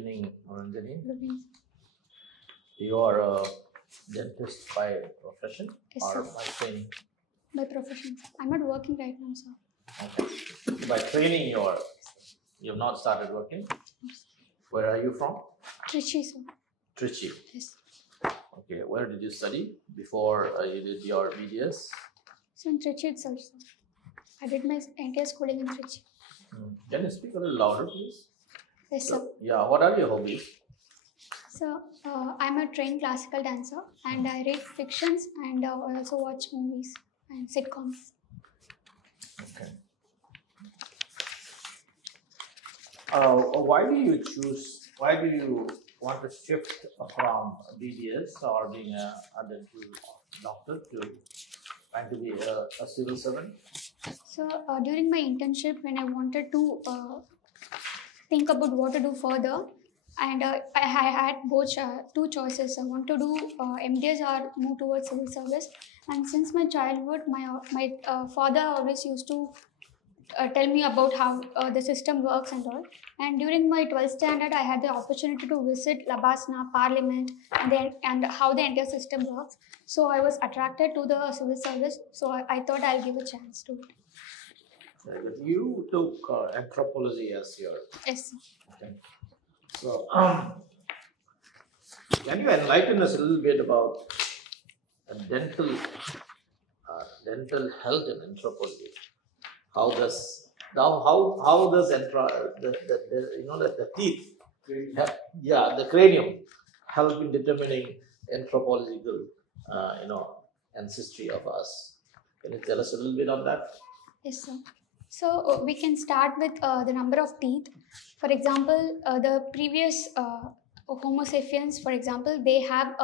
evening, Ranjini. Good evening. You are a dentist by profession Yes, or sir. by training? By profession. I'm not working right now, sir. Okay. By training, you've not started working. Where are you from? Trichy, sir. Trichy. Yes. Okay. Where did you study before you did your BDS? So in Trichy itself, sir. I did my entire schooling in Trichy. Can you speak a little louder, please? Yes, sir. Yeah. What are your hobbies? So I'm a trained classical dancer and I read fictions and I also watch movies and sitcoms. Okay. Why do you want to shift from BDS or being a dental doctor to trying to be a civil servant? So during my internship, when I wanted to think about what to do further, and I had both two choices. I want to do MDS or move towards civil service. And since my childhood, my father always used to tell me about how the system works and all. And during my 12th standard, I had the opportunity to visit Labasna, Parliament, and how the entire system works. So I was attracted to the civil service. So I thought I'll give a chance to it. Very good. You took anthropology as your. Yes. Okay. So, can you enlighten us a little bit about dental health in anthropology? How does the teeth, the cranium help in determining anthropological ancestry of us? Can you tell us a little bit on that? Yes, sir. So we can start with the number of teeth. For example, the previous Homo sapiens, for example, they have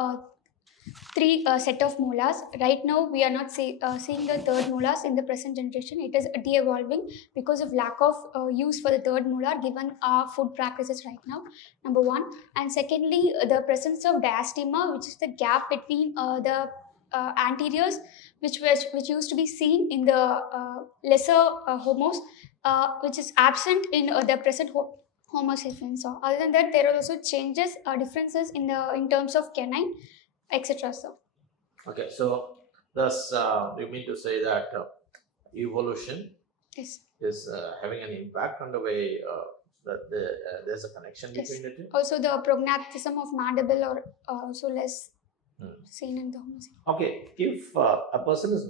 three set of molars. Right now, we are not seeing the third molars in the present generation. It is de-evolving because of lack of use for the third molar given our food practices right now, number one. And secondly, the presence of diastema, which is the gap between the anteriors, which used to be seen in the lesser homos, which is absent in the present Homo sapiens. So other than that, there are also changes, differences in terms of canine, etc. So okay, so thus you mean to say that evolution yes, is having an impact on the way that there's a connection between the two. Also, the prognathism of mandible are also less seen in the Homo sapiens. Okay, if a person is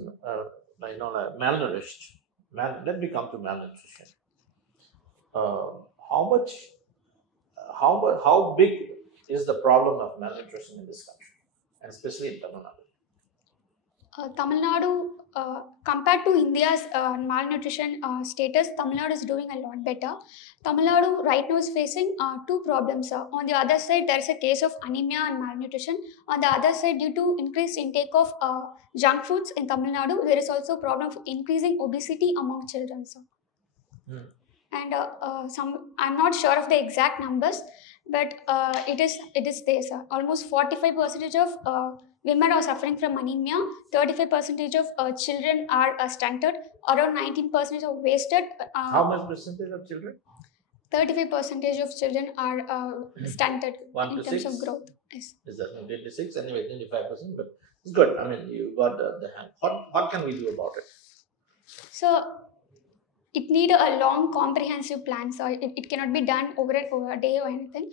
malnourished, let me come to malnutrition. How big is the problem of malnutrition in this country, and especially in Tamil Nadu? Tamil Nadu, compared to India's malnutrition status, Tamil Nadu is doing a lot better. Tamil Nadu right now is facing two problems. On the other side, there is a case of anemia and malnutrition. On the other side, due to increased intake of junk foods in Tamil Nadu, there is also a problem of increasing obesity among children. So. And I'm not sure of the exact numbers, but it is there. Sir. Almost 45% of women are suffering from anemia. 35% of children are stunted. Around 19% are wasted. How much percentage of children? 35% of children are stunted in terms of growth. Yes. Is that 26? Anyway, 25%. But it's good. I mean, you got the hand. What can we do about it? So it needs a long, comprehensive plan. So it cannot be done over a day or anything.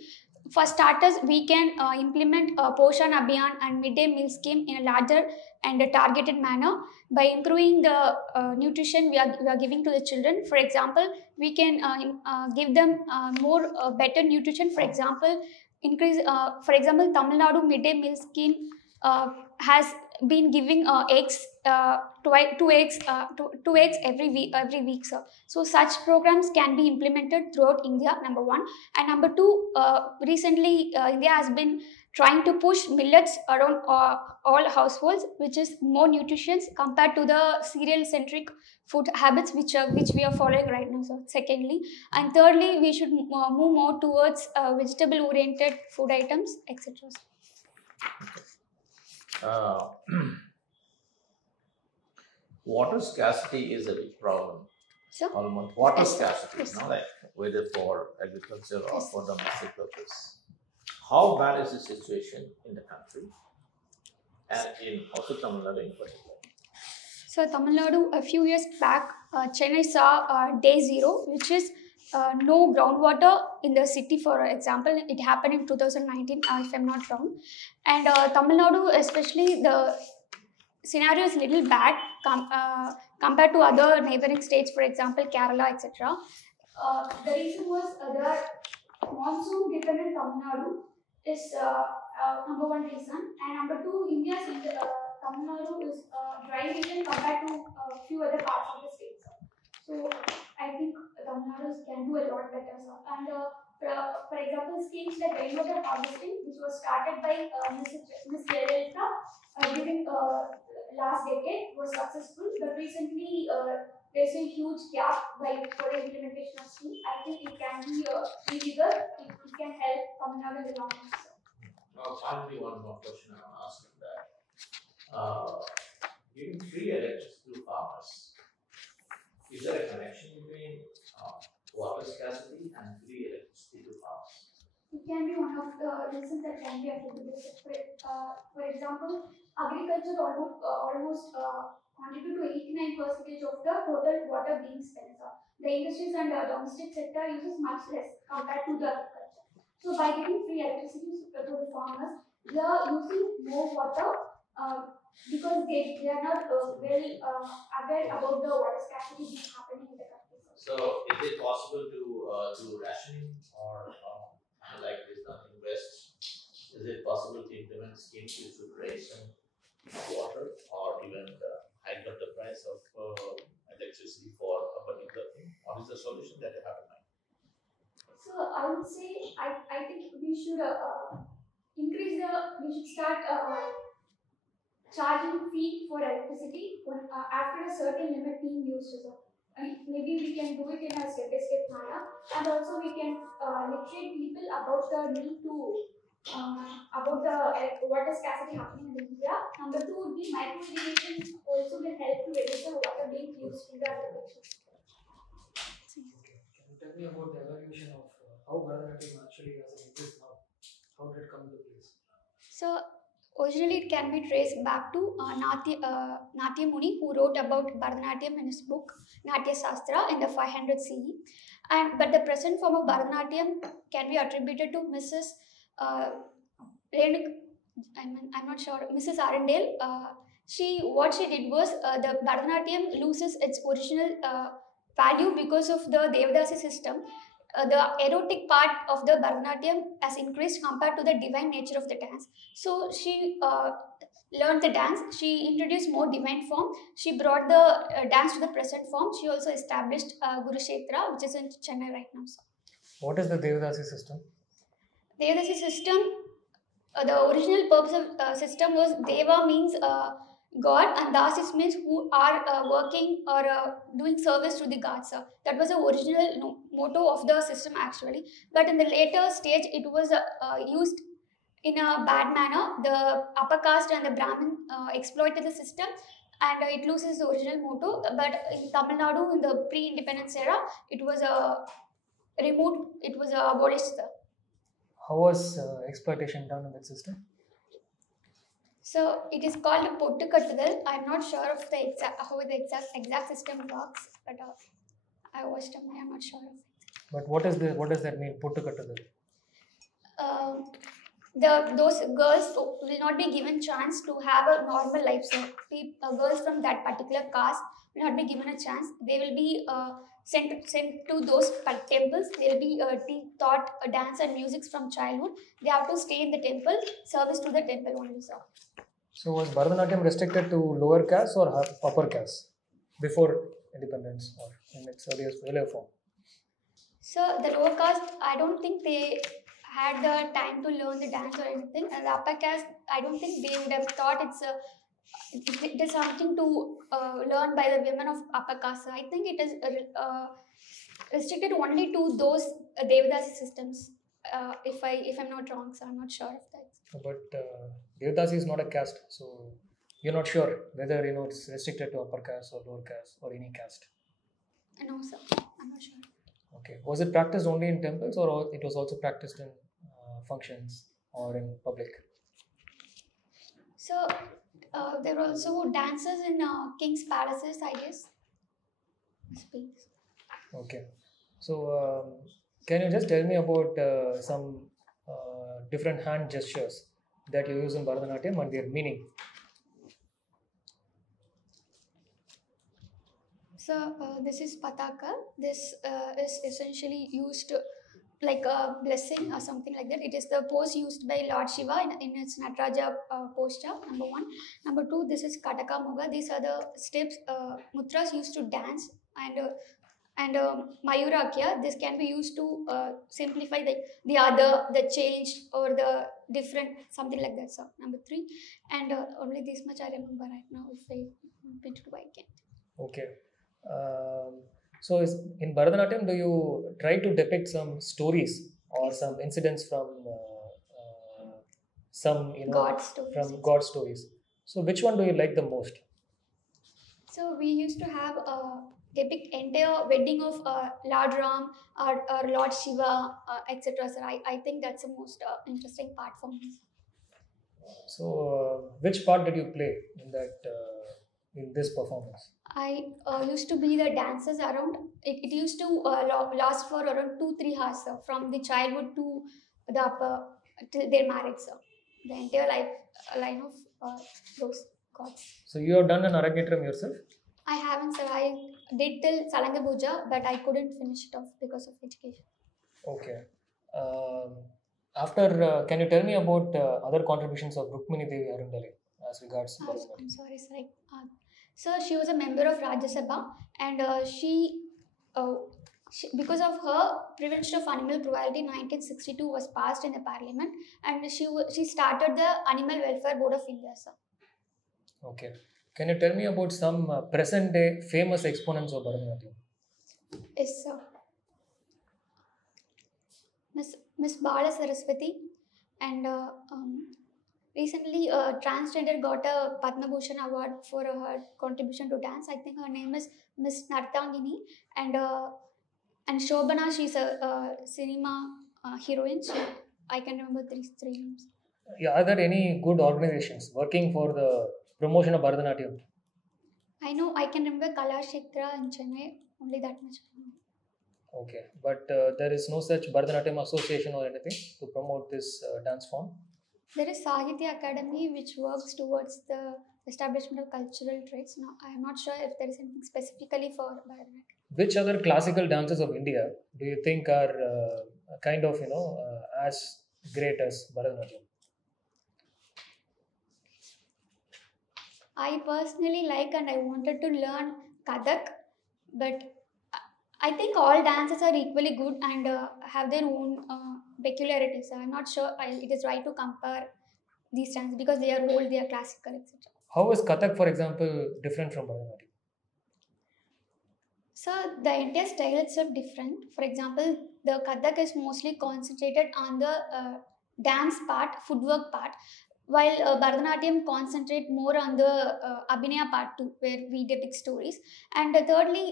For starters, we can implement a Poshan Abhiyan and midday meal scheme in a larger and a targeted manner by improving the nutrition we are giving to the children. For example, we can give them more better nutrition. For example, Tamil Nadu midday meal scheme has been giving eggs, two eggs every week, sir. So such programs can be implemented throughout India, number one. And number two, recently India has been trying to push millets around all households, which is more nutritious compared to the cereal-centric food habits which we are following right now, sir. Secondly, and thirdly, we should move more towards vegetable-oriented food items, etc. Water scarcity is a big problem, So, almost water Yes. scarcity, Yes. like whether for agriculture or Yes. for domestic purpose. How bad is the situation in the country and in also Tamil Nadu in particular? So Tamil Nadu, a few years back, Chennai saw day zero, which is no groundwater in the city. For example, it happened in 2019, if I'm not wrong. And Tamil Nadu, especially, the scenario is little bad compared to other neighboring states, for example, Kerala, etc. The reason was that monsoon dependent Tamil Nadu is number one reason, and number two, India's Tamil Nadu is dry region compared to few other parts of the states. So I think Tamil Nadu can do a lot better. And for example, schemes like rainwater harvesting, which was started by Ms. Jayalalitha during last decade, was successful, but recently there's a huge gap for the implementation of scheme. I think it can be bigger. It can help Tamil Nadu in the long term. Finally, one more question I want to ask you that. Giving free electricity to farmers, is there a connection between water scarcity and free electricity to farmers? It can be one of the reasons that can be attributed. For example, agriculture almost contribute to 89% of the total water being spent. The industries and domestic sector uses much less compared to the agriculture. So by giving free electricity to the farmers, they are using more water because they are not well aware about the water scarcity being happening in the country. So, is it possible to do rationing or like this nothing best? Is it possible to implement schemes which would raise some water or even hike up the price of electricity for a particular thing? What is the solution that you have in mind? So I would say I think we should we should start charging fee for electricity after a certain limit being used. So maybe we can do it in a step-by-step manner, and also we can literate people about the need to about the water scarcity happening in India. Number two would be micro irrigation also will help to reduce the water being used in the agriculture. Can you tell me about the evaluation of how Bharatnatyam actually has an interest now? How did it come into place? So originally it can be traced back to Natya Muni, who wrote about Bharatnatyam in his book Natya Shastra in the 500 CE. But the present form of Bharatnatyam can be attributed to Mrs. I'm not sure, Mrs. Arundel. What she did was the Bharatnatyam loses its original value because of the Devadasi system. The erotic part of the Bharatnatyam has increased compared to the divine nature of the dance. So she learned the dance. She introduced more divine form. She brought the dance to the present form. She also established Guru Kshetra, which is in Chennai right now. So. What is the Devadasi system? Devadasi system, the original purpose of system was Deva means God, and Dasis means who are working or doing service to the gods. That was the original motto of the system actually. But in the later stage, it was used in a bad manner. The upper caste and the Brahmin exploited the system, and it loses the original motto. But in Tamil Nadu, in the pre-independence era, it was removed. It was abolished. How was exploitation done in that system? So it is called Pottukattudal. I'm not sure of the how the exact system works, but I watched them. I'm not sure of it. But what does that mean, Pottukattudal? Those girls will not be given chance to have a normal life. So girls from that particular caste will not be given a chance. They will be sent to those temples. They will be taught dance and music from childhood. They have to stay in the temple, service to the temple only. So was Bharatanatyam restricted to lower caste or upper caste before independence or in its earlier form? So the lower caste, I don't think they had the time to learn the dance or anything. And the upper caste, I don't think they would have thought it is something to learn by the women of upper caste. So I think it is restricted only to those Devadasi systems. If I'm not wrong, so I'm not sure of that. But Devadasi is not a caste, so you're not sure whether it's restricted to upper caste or lower caste or any caste. No, sir. I'm not sure. Okay. Was it practiced only in temples, or it was also practiced in functions or in public? So there were also dances in king's palaces, I guess. Space. Okay. So, can you just tell me about some different hand gestures that you use in Bharatanatyam and their meaning? So this is pataka. This is essentially used like a blessing or something like that. It is the pose used by Lord Shiva in its Nataraja posture, number one. Number two, this is Kataka Moga. These are the steps, mudras used to dance, and Mayurakya. This can be used to simplify the other, the change or the different, something like that. So number three, and only this much I remember right now. If I pinch to I can. Okay. So, in Bharatanatyam, do you try to depict some stories or some incidents from some, God stories. from God stories? So, which one do you like the most? So we used to have a depict entire wedding of Lord Ram or Lord Shiva, etc. So I think that's the most interesting part for me. So, which part did you play in that in this performance? I used to be the dancers around. It used to last for around 2-3 hours, sir, from the childhood to the upper till their marriage, sir. The entire line of those gods. So, you have done an Arangetram yourself? I haven't, sir. I did till Salanga Puja, but I couldn't finish it off because of education. Okay. Can you tell me about other contributions of Rukmini Devi Arundale as regards Bharatanatyam? I'm sorry, sir. So she was a member of Rajya Sabha, and she, because of her Prevention of Animal Cruelty 1962 was passed in the Parliament, and she started the Animal Welfare Board of India, sir. Okay. Can you tell me about some present day famous exponents of Bharatanatyam? Yes, sir. Miss Bala Saraswati, and recently transgender got a Padma Bhushan award for her contribution to dance. I think her name is Miss Nartangini, and Shobana, she's a cinema heroine. I can remember three names. Yeah, are there any good organizations working for the promotion of Bharatanatyam? I know, I can remember Kala Kshetra in Chennai, only that much I know. Okay, but there is no such Bharatanatyam association or anything to promote this dance form? There is Sahitya Academy which works towards the establishment of cultural traits. Now, I am not sure if there is anything specifically for Bharatanatyam. Which other classical dances of India do you think are kind of, as great as Bharatanatyam? I personally like and I wanted to learn Kathak, but I think all dances are equally good and have their own peculiarities. I'm not sure it is right to compare these dances because they are old, they are classical, etc. How is Kathak, for example, different from Bharatanatyam? So the entire style itself different. For example, the Kathak is mostly concentrated on the dance part, footwork part, while Bharatanatyam concentrate more on the Abhinaya part too, where we depict stories. And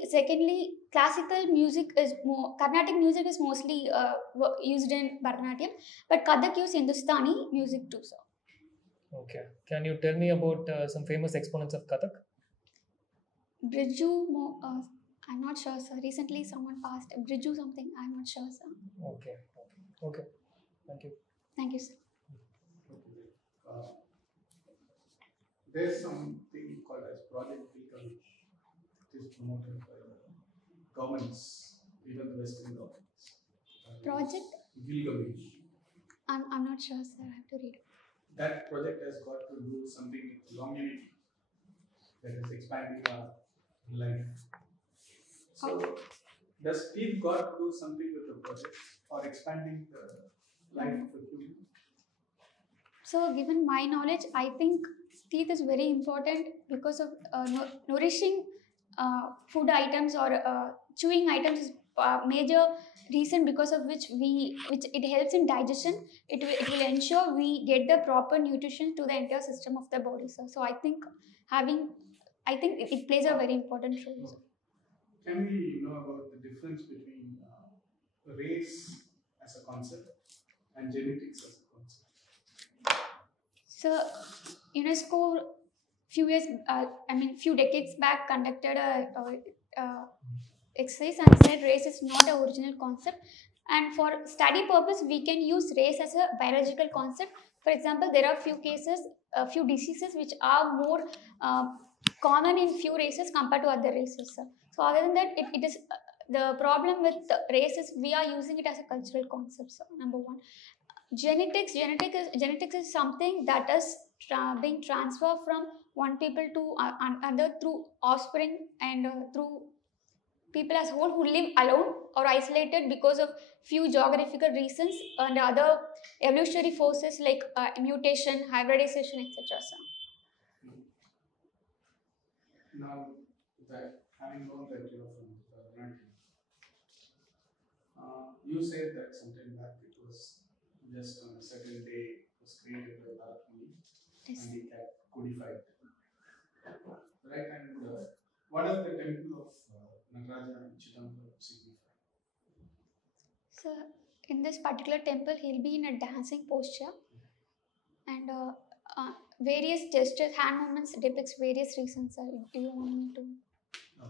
secondly, classical music is more, Carnatic music is mostly used in Bharatanatyam, but Kathak use Hindustani music too, so. Okay. Can you tell me about some famous exponents of Kathak? Briju, I'm not sure, sir. Recently someone passed. Briju something, I'm not sure, sir. Okay. Thank you. Thank you, sir. There's something called as Project Pilgrimage. It is promoted by governments, even the Western governments. Project? Pilgrimage. I'm not sure, sir. I have to read. That project has got to do something with longevity, that is expanding our life. So, does teeth got to do something with the project or expanding the life of a human? So, given my knowledge, I think teeth is very important because of nourishing food items or chewing items is major reason because of which it helps in digestion. It will ensure we get the proper nutrition to the entire system of the body. So I think it plays a very important role. Can we know about the difference between race as a concept and genetics as a concept? So UNESCO few decades back conducted a exercise and said race is not an original concept, and for study purpose we can use race as a biological concept. For example, there are few cases, few diseases which are more common in few races compared to other races. So other than that, it is the problem with race is we are using it as a cultural concept. So number one, genetics is something that is being transferred from one people to another through offspring and through people as whole who live alone or isolated because of few geographical reasons and other evolutionary forces like mutation, hybridization, etc. So, Now, that having known that you're from Bharatnatyam, you said that sometime back it was just on a certain day it was created by Bharatnatyam yes. and it got codified. Right, and what does the temple of Nataraja and Chidambaram signify? So in this particular temple, he'll be in a dancing posture, and various gestures, hand movements depicts various reasons. Do you want me to? No.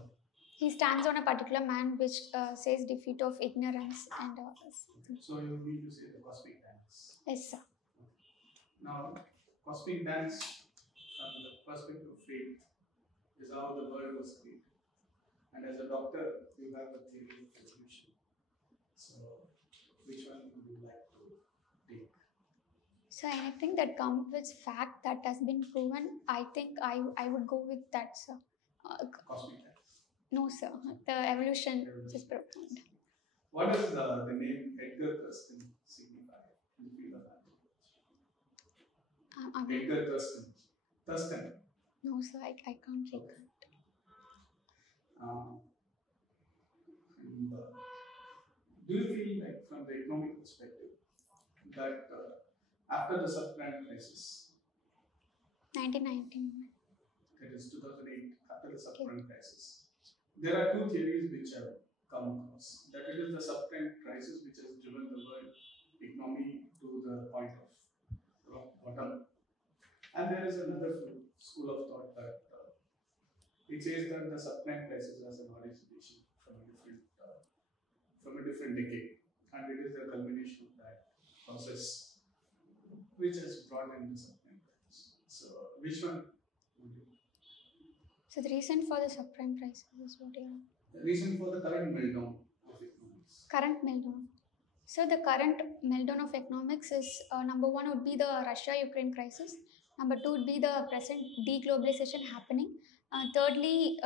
He stands on a particular man, which says defeat of ignorance and. So you mean to say the cosmic dance? Yes, sir. Now, cosmic dance from the perspective of faith is how the world was created. And as a doctor, you have a theory of evolution. So, which one would you like to take? So anything that comes with fact that has been proven, I think I would go with that, sir. Cosmic dance? No, sir. The evolution is profound. What does the name Edgar Thurston signify in the field of anthropology? Edgar Thurston. Thurston. No, sir, I can't recall. Do you feel like, from the economic perspective, that after the subprime crisis, 1919. that is 2008, after the subprime crisis, there are two theories which have come across. That it is the subprime crisis which has driven the world economy to the point of rock bottom. And there is another school of thought that it says that the subprime crisis was an origination from a different decade, and it is the culmination of that process which has brought in the subprime crisis. So, which one would you? So the reason for the subprime crisis is what you are? The reason for the current meltdown of economics. Current meltdown. So the current meltdown of economics is number one would be the Russia-Ukraine crisis. Number two would be the present deglobalization happening. Thirdly,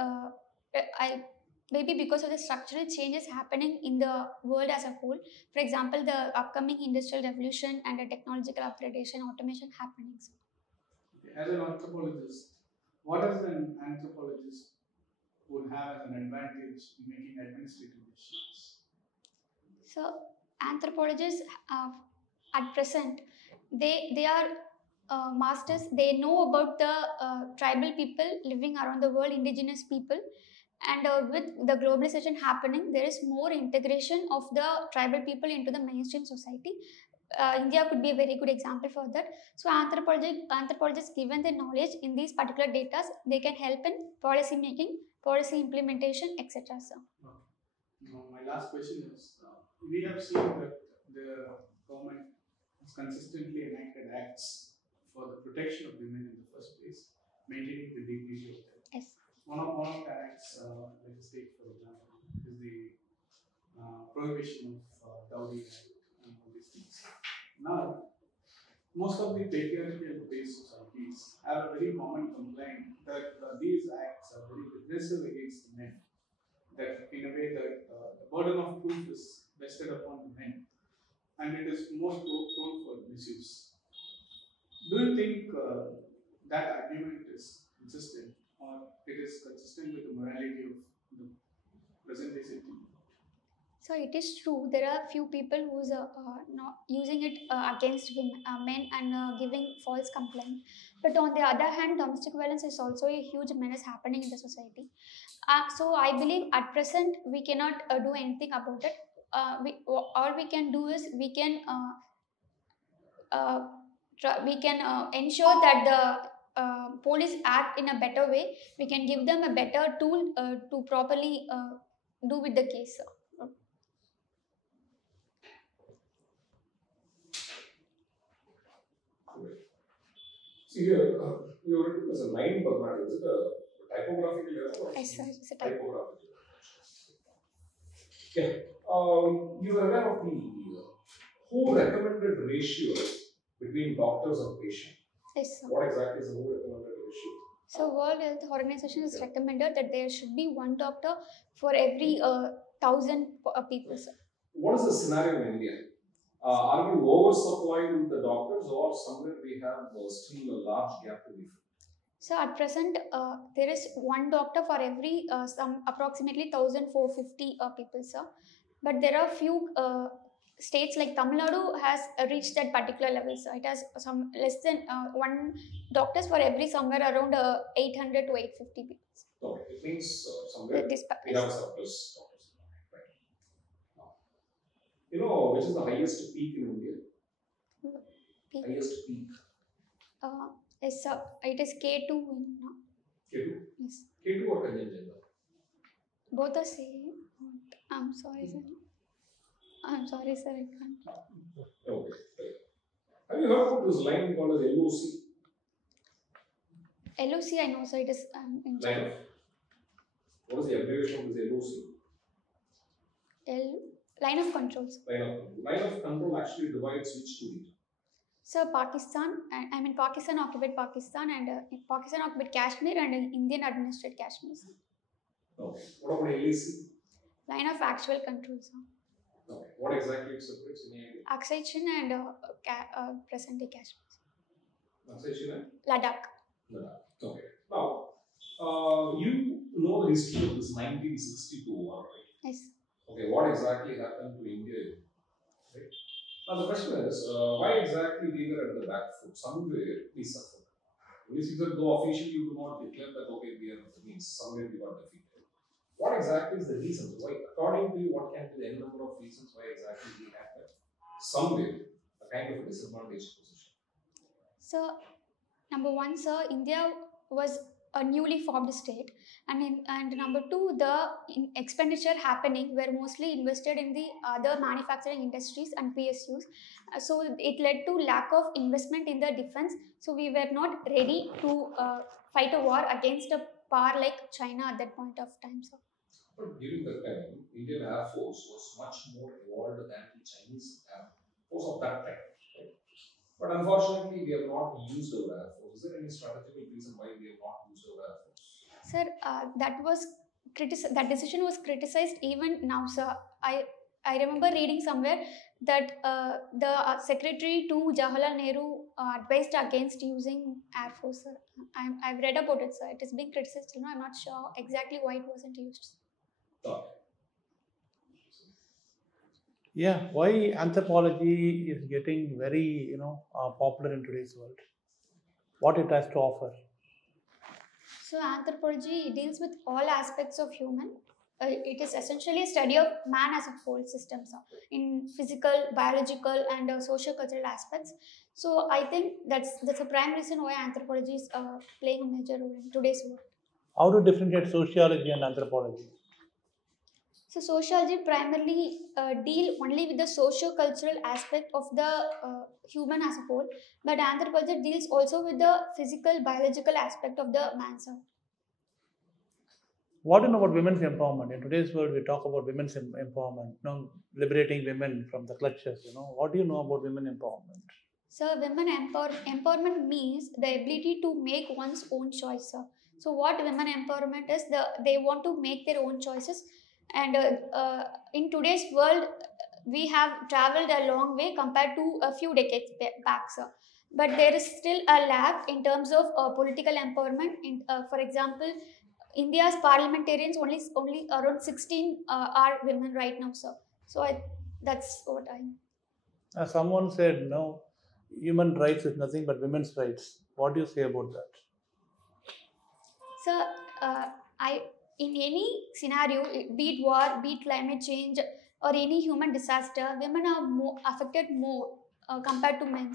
maybe because of the structural changes happening in the world as a whole. For example, the upcoming industrial revolution and the technological upgradation, automation happening. As an anthropologist, what does an anthropologist would have as an advantage in making administrative decisions? So anthropologists at present, they are masters. They know about the tribal people living around the world, indigenous people, and with the globalization happening, there is more integration of the tribal people into the mainstream society. India could be a very good example for that. So anthropologists, given the knowledge in these particular data, they can help in policy making, policy implementation, etc. So. Now, my last question is, we have seen that the government has consistently enacted acts for the protection of women in the first place, maintaining the dignity of them. Yes. One of the acts, let us take for example, is the prohibition of dowry and all these things. Now, most of the patriarchal-based societies have a very common complaint that these acts are very regressive against the men. That in a way that the burden of proof is vested upon the men, and it is most prone for misuse. Do you think that argument is consistent, or it is consistent with the morality of the present day situation? So it is true. There are few people who's not using it against women, men and giving false complaint. But on the other hand, domestic violence is also a huge menace happening in the society. So I believe at present we cannot do anything about it. All we can do is we can ensure that the police act in a better way. We can give them a better tool to properly do with the case. See here, you have written as a line Bharatnatyam. Is it a typographical error or Yes, sir, it's a type. typographical error? Yeah. You are aware of the who recommended ratio between doctors and patient? Yes, sir. What exactly is the who recommended ratio? So World Health Organization has recommended that there should be one doctor for every 1,000 people, sir. What is the scenario in India? Are you oversupplied with the doctors, or somewhere we have still a large gap to be filled? So at present, there is one doctor for every some approximately 1,450 people, sir. But there are few states like Tamil Nadu has reached that particular level, so it has some less than one doctors for every somewhere around 800 to 850 people. Okay, it means somewhere we have a surplus doctors. Right. Now, you know which is the highest peak in India? Peak. Highest peak. Yes, sir. It is K2 now. K2? Yes. K2 or Kanchenjunga? Both are same. I'm sorry, sir. I'm sorry, sir. I can't. Okay. Right. Have you heard about this line called as LOC? LOC, I know, sir. It is in Line of. What is the abbreviation of this LOC? Line of control, sir. Line of control actually divides which two regions? So Pakistan, I mean Pakistan occupied Pakistan and Pakistan occupied Kashmir and Indian administered Kashmir. Sir. Okay. What about LAC? Line of actual control, sir. Okay. What exactly it separates? Any idea? Accession and present day Kashmir. Accession and Ladakh. Ladakh. Okay. Now, you know the history of this 1962 war, right? Yes. Okay. What exactly happened to India? Right. Now the question is, why exactly we were at the back foot? Somewhere we suffered. Police either though officially you do not declare that okay we are means somewhere we got defeated. What exactly is the reason? Why, according to you, what can be the n number of reasons why exactly we had that somewhere a kind of a disadvantaged position? So, number one, sir, India was a newly formed state, and number two, the expenditure happening were mostly invested in the other manufacturing industries and PSUs. So it led to lack of investment in the defense. So we were not ready to fight a war against a power like China at that point of time, sir. But during that time, Indian Air Force was much more evolved than the Chinese Air Force of that time. Right? But unfortunately, we have not used our Air Force. Is there any strategical reason why we have not used our Air Force? Sir, that decision was criticized even now, sir. I remember reading somewhere that the secretary to Jawaharlal Nehru advised against using Air Force, sir. I've read about it, sir. It is being criticized. You know, I'm not sure exactly why it wasn't used. Yeah, why anthropology is getting very popular in today's world? What it has to offer? So anthropology deals with all aspects of human. It is essentially a study of man as a whole system, sir, in physical, biological, and socio-cultural aspects. So I think that's a prime reason why anthropology is playing a major role in today's world. How to differentiate sociology and anthropology? So sociology primarily deal only with the socio-cultural aspect of the human as a whole, but anthropology deals also with the physical, biological aspect of the man, sir. What do you know about women's empowerment? In today's world, we talk about women's empowerment, liberating women from the clutches. What do you know about women empowerment? So women empowerment means the ability to make one's own choice, sir. So what women empowerment is, they want to make their own choices. And in today's world, we have traveled a long way compared to a few decades back, sir. But there is still a lag in terms of political empowerment. For example, India's parliamentarians only around 16 are women right now, sir. So that's what I. Someone said, no, human rights is nothing but women's rights. What do you say about that? So, in any scenario, be it war, be it climate change, or any human disaster, women are affected more compared to men.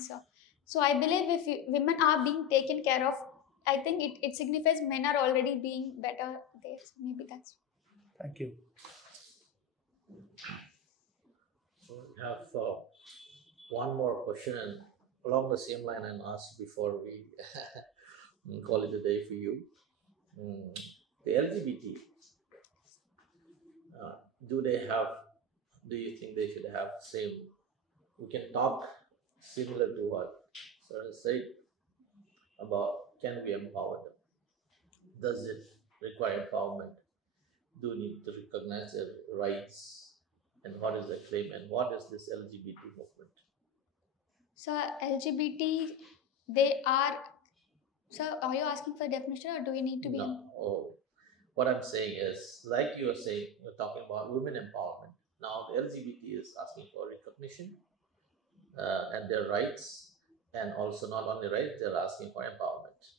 So I believe if women are being taken care of, I think it signifies men are already being better there. So maybe that's. Thank you. So we have one more question and along the same line and ask before we call it a day for you. The LGBT, do you think they should have same, we can talk similar to what Sir said about can we empower them? Does it require empowerment? Do we need to recognize their rights? And what is the claim and what is this LGBT movement? So LGBT, they are. So are you asking for a definition, or do we need to be? No. What I'm saying is, like you were saying, we're talking about women empowerment. Now the LGBT is asking for recognition and their rights, and also not only rights, they're asking for empowerment.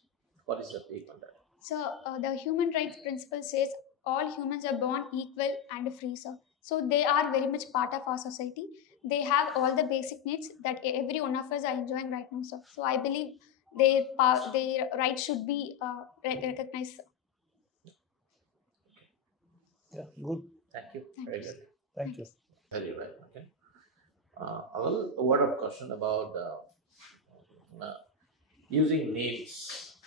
What is your take on that? So the human rights principle says all humans are born equal and free, sir. So they are very much part of our society. They have all the basic needs that every one of us are enjoying right now, sir. So I believe their rights should be recognized, sir. Yeah, good. Thank you. Thank Very you, good. sir. Thank you. Very well. Okay. A word of caution about using names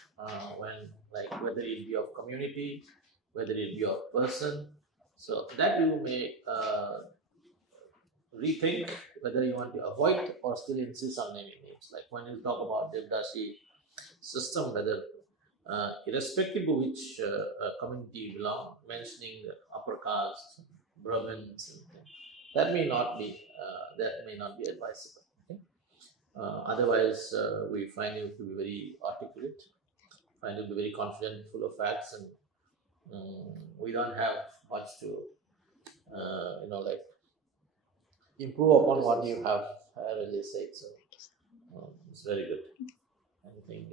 when, like, whether it be of community, whether it be of person. So that you may rethink whether you want to avoid or still insist on naming names. Like when you talk about Devdasi system, whether irrespective of which community you belong, mentioning upper caste, Brahmins, that may not be advisable. Okay? Otherwise, we find you to be very articulate, find you to be very confident, full of facts, and we don't have much to like improve upon what you have already said. So it's very good. I think.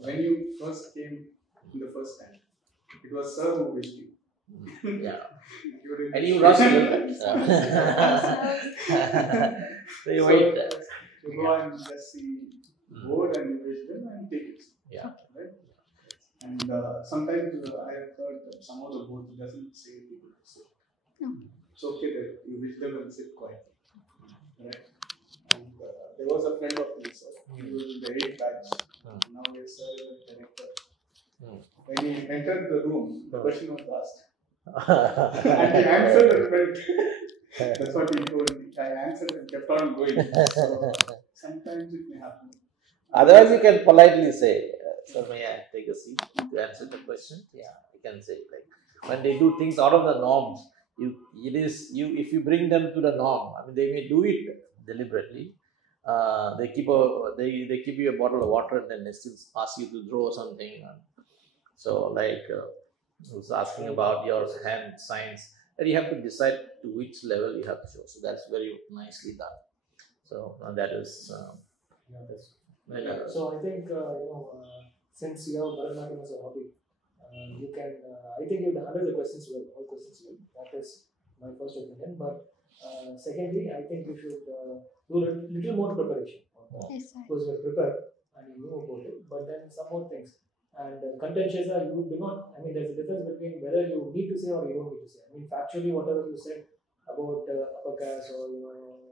When you first came the first time, it was Sir who wished you. Yeah. You didn't And you rushed a little bit. So you wait. You go and just see board and you wish them and take it. Yeah. Right? And sometimes I have heard that some of the boards doesn't say people to sit. No. It's okay that you wish them and sit quietly. Right? And there was a friend of mine, sir. He was in the 8th batch. Now he is the director. When he entered the room, the question was asked. And he answered and went. That's what he told me. I answered and kept on going. So sometimes it may happen. Otherwise, you can politely say, "Sir, may I take a seat to answer the question?" Yeah, you can say like when they do things out of the norms. If you bring them to the norm. I mean, they may do it deliberately. They keep you a bottle of water and then they still ask you to draw something. So like who's asking about your hand signs, and you have to decide to which level you have to show. So that's very nicely done. So that is So I think since you have Bharatnatyam as a hobby, you can. I think you handle the questions well, all questions well. That is my first opinion. But secondly, I think you should do a little more preparation. Yes, sir. Because you are prepared and you know about it, but then some more things. And contentious are you do not. I mean, there's a difference between whether you need to say or you don't need to say. I mean, factually, whatever you said about upper caste or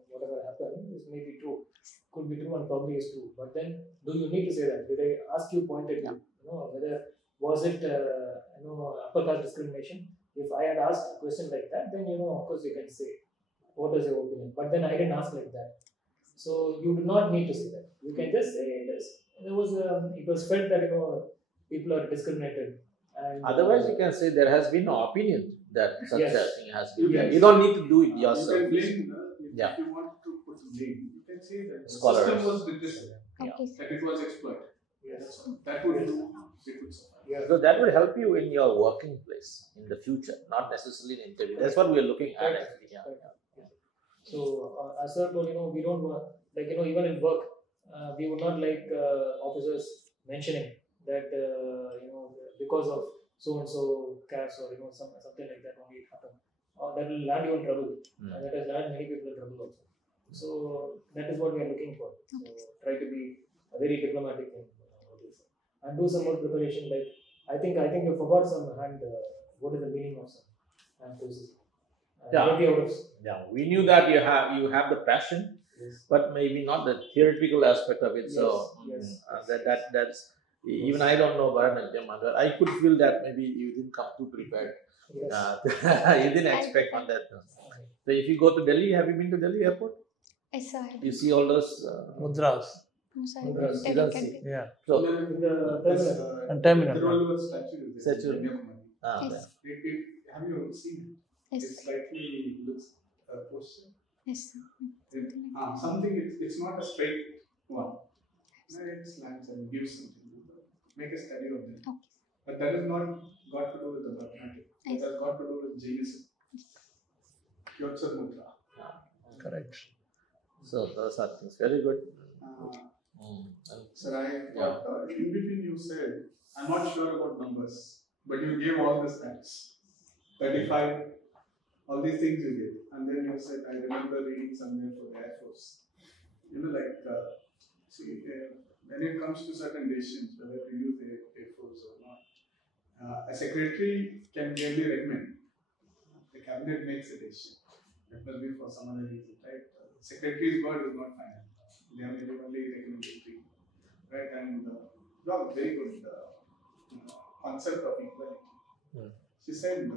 whatever happened is maybe true, could be true and probably is true. But then, do you need to say that? Did I ask you pointedly? Whether was it upper caste discrimination? If I had asked a question like that, then of course you can say what is your opinion. But then I didn't ask like that, so you do not need to say that. You can just say it was felt that people are discriminated. And otherwise, you can say there has been no opinion that such a thing has been. Yes. You don't need to do it yourself. You can blame, if you want to put blame, you can say that the Scholars. system was did this, Okay, sir. that it was exploited. Yes. That would do, it would suffice. Yeah. So that will help you in your working place in the future, not necessarily in interview. That's what we are looking at actually. Yeah. So as sir told, we don't like even in work, we would not like officers mentioning that because of so and so caste or something like that only it happened, that will land you in trouble. And that has landed many people in trouble also. So that is what we are looking for. So try to be very diplomatic and do some more preparation. Like I think you forgot some hand. What is the meaning of some hand poses? Yeah, we knew that you have the passion, Yes. but maybe not the theoretical aspect of it. So that's even I don't know Bharatnatyam, but I could feel that maybe you didn't come too prepared. Yes. You didn't expect on that. So if you go to Delhi, have you been to Delhi airport? Yes, sir. You see all those Mudras. No, sir. Mudras. They Mudras, can see. be. Yeah. So And terminal. Tiruvallur statue is there. Statue. Yes. Have you seen it? Yes. It slightly looks posture. Yes, sir. Something it's not a straight one. It slants and gives something. Make a study of that. Okay. But that has not got to do with the Bharatnatyam. Yes. That has got to do with Jainism. Kyotsar Mudra. Correct. So those are things very good. Sir, I thought in between you said, I'm not sure about numbers, but you gave all the stats. 35, all these things you gave. And then you said, I remember reading somewhere for the Air Force. When it comes to certain decisions, whether to use the Air Force or not, a secretary can merely recommend. The cabinet makes a decision. That must be for some other reason, right? Secretary's word is not final. They are only recommendatory, right? And very good concept of equality. She said,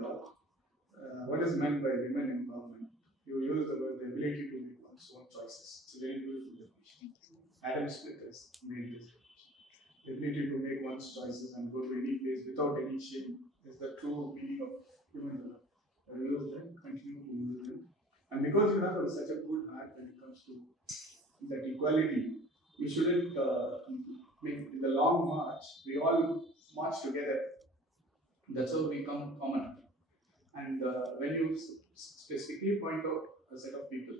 what is meant by women empowerment? You use the word the ability to make one's own choices. It's a very beautiful definition. Adam Smith has made this definition. The ability to make one's choices and go to any place without any shame is the true meaning of human life. Use them, continue to use them. And because you have such a good heart when it comes to that equality, you shouldn't, in the long march, we all march together. That's how we come common. And when you specifically point out a set of people,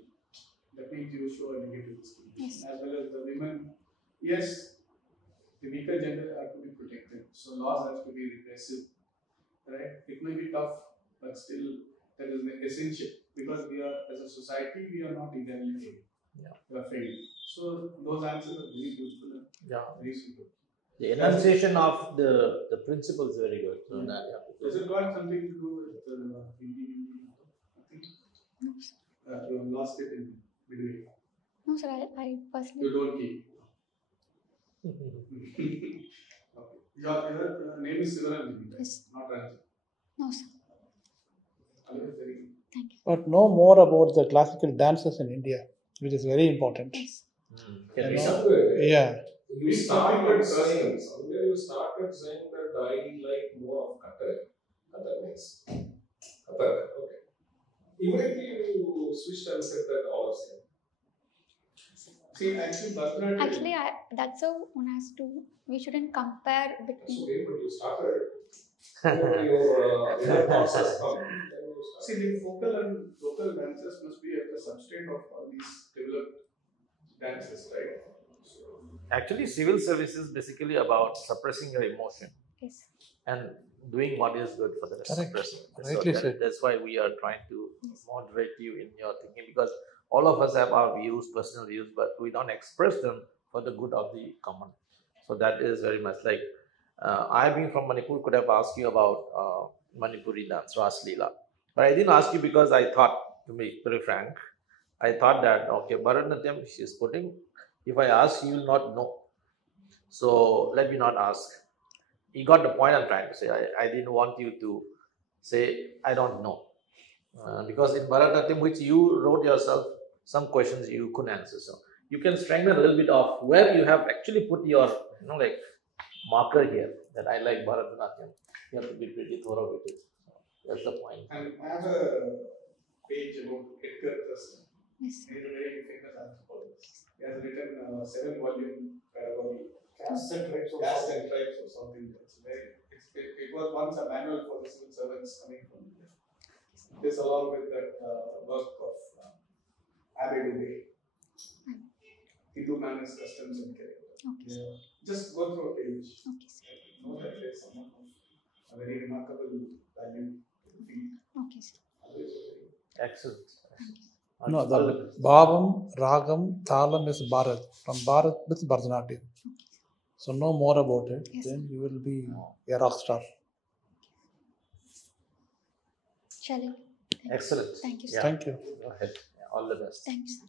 that means you show a negative discrimination. As well as the women, yes, the weaker gender are to be protected. So laws have to be repressive, right? It may be tough, but still that is essential because we are, as a society, we are not egalitarian. We are failed. So those answers are very useful and very simple. The enunciation of the principle is very good. So Does it got something to do with you have lost it in midway? No, sir. I personally. You don't keep. Okay. Your name is Siva, Yes. not Ranjini. No, sir. Very Thank you. But know more about the classical dances in India, which is very important. Yes. Yeah. You started saying that I like more of Kathak means Kathak. Okay. Immediately you switched and said that all of them. See, actually, that's how one has to. We shouldn't compare between. That's okay, but you started. Your thoughts has come. See, the vocal and local dances must be at the substrate of all these developed dances, right? Actually, civil service is basically about suppressing your emotion and doing what is good for the rest of the person. So that's why we are trying to moderate you in your thinking, because all of us have our views, personal views, but we don't express them for the good of the common. So that is very much like I being from Manipur could have asked you about Manipuri dance, Ras Leela. But I didn't ask you because I thought, to be very frank, I thought that, okay, Bharatnatyam, she is putting, if I ask, you will not know. So let me not ask. You got the point I'm trying to say. I didn't want you to say, I don't know. Because in Bharatnatyam, which you wrote yourself, some questions you couldn't answer. So you can strengthen a little bit of where you have actually put your, like marker here, that I like Bharatnatyam. You have to be pretty thorough with it. That's the point. And I have a page about Edgar Thurston. Yes. He is a very famous anthropologist. He has written a 7-volume pedagogy. Caste and Tribes or something. It was once a manual for the civil servants coming from India. This along with that work of Abbe Dubé. Hindu manners, customs and character. Okay. just go through a page. Okay, sir. Know that there is someone of a very remarkable value to the field. Okay, sir. Excellent. No, All the the best. Bhavam, Ragam, Thalam is Bharat. From Bharat, it's Bharatnatyam. So know more about it, Yes, then you will be a rock star. Shall I? Excellent. Thank you, sir. Yeah. Thank you. Go ahead. Yeah, all the best. Thanks.